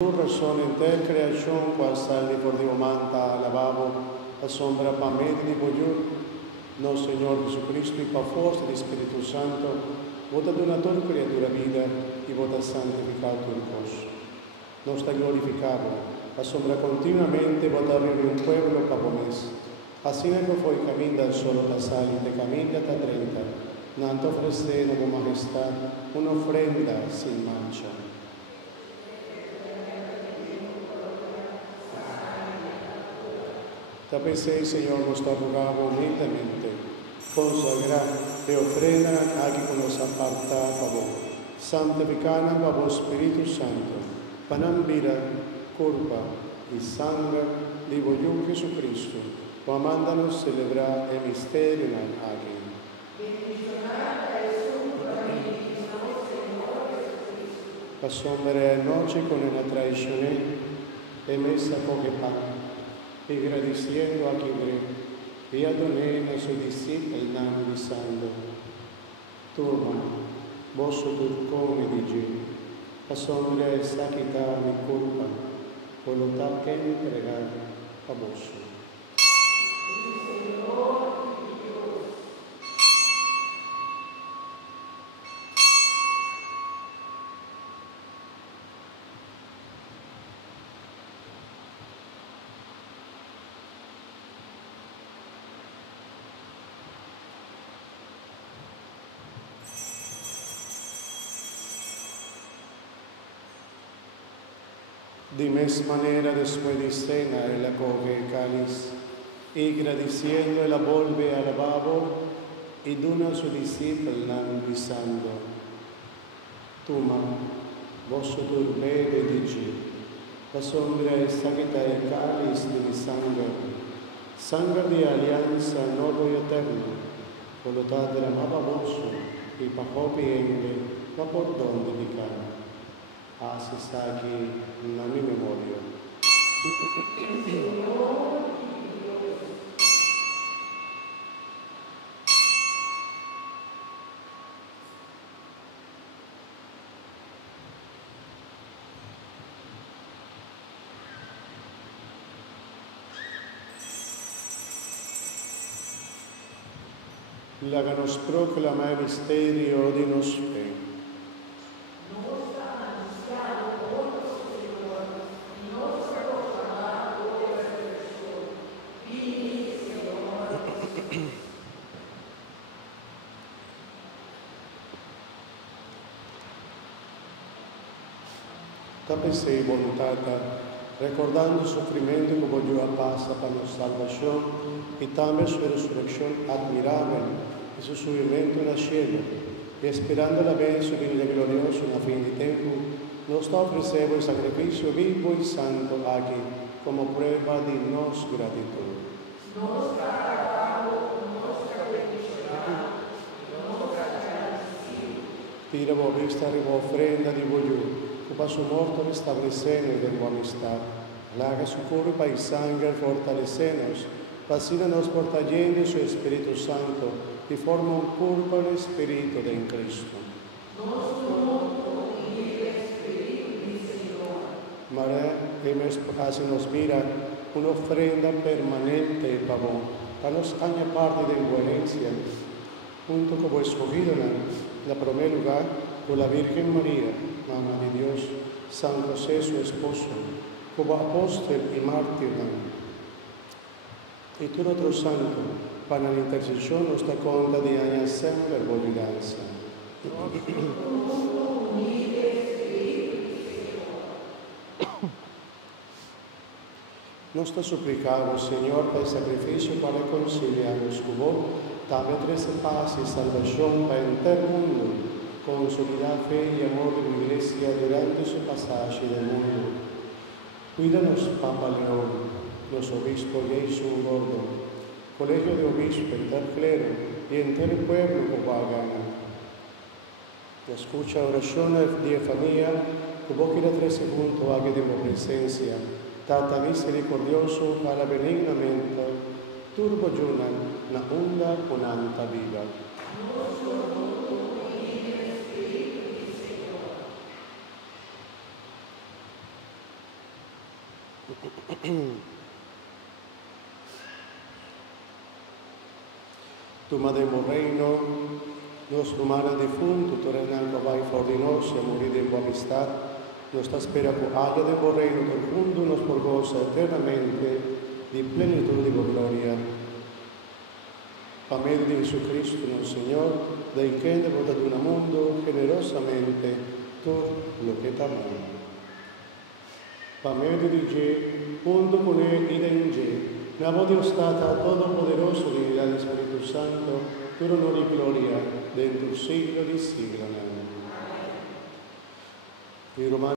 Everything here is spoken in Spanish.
Tu razón en tel creación, cual sale por Dios manta, alabado, asombra pa medio di voglio, no Señor Jesucristo, y pa forza di Espíritu Santo, vota donator criatura vida, y vota santificado tu cos. No está glorificado, asombra continuamente, vota arriba un pueblo caponés. Así no fue camino del solo da sal, de camino da 30, nanto ofrecendo con majestad una ofrenda sin mancha. Tapese, Señor, nos rogamos humildemente, consagrar y ofrenda aquí con los apartados a vos, santificana a vos, Espíritu Santo, panambira, curva y sangre de voglio Jesucristo, o amándanos celebrar el misterio en aquí. Asombra noche con la traición e messa coge pan. E agradeciendo a quien y adoné a su discípulo el nome diciendo, Turma, vos turcone dice, asombra e sa quitar mi culpa, voluntad que me entregar a vos. De misma manera, después de cena, él acoge el cáliz y agradeciendo, la vuelve al lavabo y dona a su discípulo diciendo, Toma, vos bebe, dice, la sombra está que el cáliz de mi sangre de alianza nuevo y eterno, voluntad de la amada vos y bajo bien, no por donde mi carne. Haces aquí la mi memoria. Láganos proclamar el misterio de nos fe. Tapese voluntad, recordando el sufrimiento que volvió a pasar para nuestra salvación y también su resurrección admirable y su subimiento en el cielo, y esperando la bendición de glorioso en la fin de tiempo, nos ofrecemos el sacrificio vivo y santo aquí como prueba de nuestra gratitud. Tira vos vista arriba ofrenda de voglio, para su muerto restablecernos de nueva amistad. Laga su cuerpo y sangre fortalecenos, fascínanos portallendo su Espíritu Santo y forma un cuerpo en Espíritu de Cristo. María, que nos mira una ofrenda permanente para vos, para nos añadir parte de incoherencia, junto con vos escogido en el primer lugar, con la Virgen María, Mamá de Dios, San José, su esposo, como apóstol y mártir, y todo otro santo, para la intercesión nos da cuenta de años siempre volvidanza. Nos suplicamos, Señor, para el sacrificio para reconciliarnos con vos, dame tres paz y salvación para el entero mundo, consolidar fe y amor de la Iglesia durante su pasaje del mundo. Cuídanos, Papa León, los obispos Jesús Gordo, Colegio de Obispos, el clero y entero el pueblo que va a ganar. Escucha oraciones de familia, que vos quieras 3 segundos haga de mi presencia, tata misericordioso para benignamente, turbo yunan, na onda unanta viva. Tu Madre Reino, nos rumana defunto, tu regnando vai for di nos, e morire in buona amistad, nostra spera cu aria del buon reino del mundo, nos porgosa eternamente di plenitud de gloria. A medio de Jesucristo, nuestro Señor, de quien devota de un mundo generosamente todo lo que te amamos. A medio de Ge, junto con él y de Ge, la voz Dios Tata Todopoderoso y el Espíritu Santo, tu honor y gloria, dentro siglo y siglo. Amén.